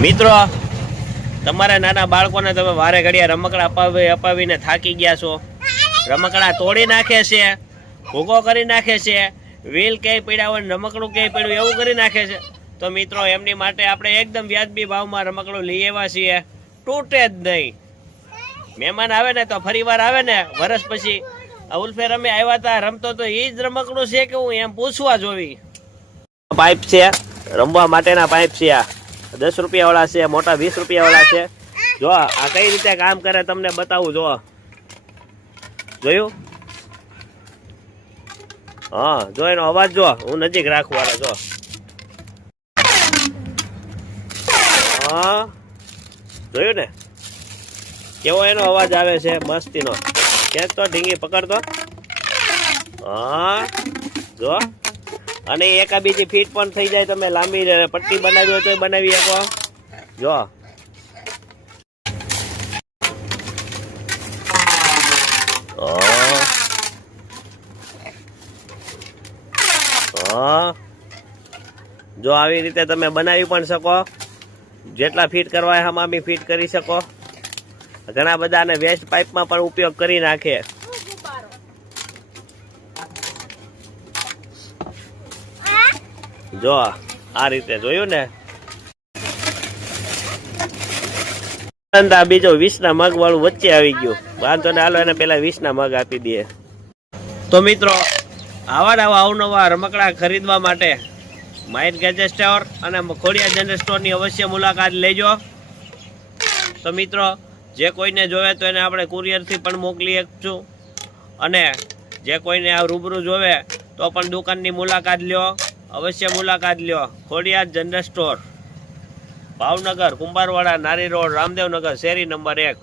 મિત્રો તમારા નાના બાળકોને તમે વારે ઘડિયા રમકડા અપાવીને થાકી ગયા છો. રમકડા તોડી નાખે છે, ભૂકો કરી નાખે છે, વ્હીલ ક્યાંય પડ્યા હોય રમકડું ક્યાંય પડ્યું એવું કરી નાખે છે. તો મિત્રો એમની માટે આપણે એકદમ વ્યાજબી ભાવમાં રમકડું લઈ આવ્યા છીએ, તૂટે જ નહીં. મહેમાન આવે ને તો ફરી વાર આવે ને વર્ષ પછી ઉલ્ફેર અમે આવ્યા હતા રમતો તો એ જ રમકડું છે કે હું એમ પૂછવા જોવી. પાઇપ છે, રમવા માટેના પાઇપ છે. આ 10 રૂપિયા વાળા છે, મોટા 20 રૂપિયા વાળા છે. જો આ કઈ રીતે કામ કરે તમને બતાવું. જો જોયું? હા, જો એનો અવાજ જો, હું નજીક રાખવાળો જો. હા, જોયું ને કેવો એનો અવાજ આવે છે મસ્તીનો. ક્યાંક તો ઢીંગી પકડતો. હા જો, અને એકા બીજી ફીટ પણ થઈ જાય. તમે લાંબી પટ્ટી બનાવી હોય તો બનાવી શકો. જો જો આવી રીતે તમે બનાવી પણ શકો. જેટલા ફીટ કરવા એમાં બી ફીટ કરી શકો. ઘણા બધા અને વેસ્ટ પાઇપમાં પણ ઉપયોગ કરી નાખે. જો આ રીતે જોયું ને. બીજો 20 ના મગ વાળું વચ્ચે આવી ગયું. વાંધો ને, હાલો એને પેલા 20 ના મગ આપી દઈએ. તો મિત્રો આવા અવનવા રમકડા ખરીદવા માટે માહિત ગેજેટ સ્ટોર અને ખોડિયાર જનરલ સ્ટોરની અવશ્ય મુલાકાત લેજો. તો મિત્રો જે કોઈને જોવે તો એને આપણે કુરિયરથી પણ મોકલી શકશું, અને જે કોઈને આ રૂબરૂ જોવે તો પણ દુકાનની મુલાકાત લ્યો, અવશ્ય મુલાકાત લ્યો. ખોડિયાર જનરલ સ્ટોર, ભાવનગર, કુંભારવાડા, નારી રોડ, રામદેવનગર, શેરી નંબર 1.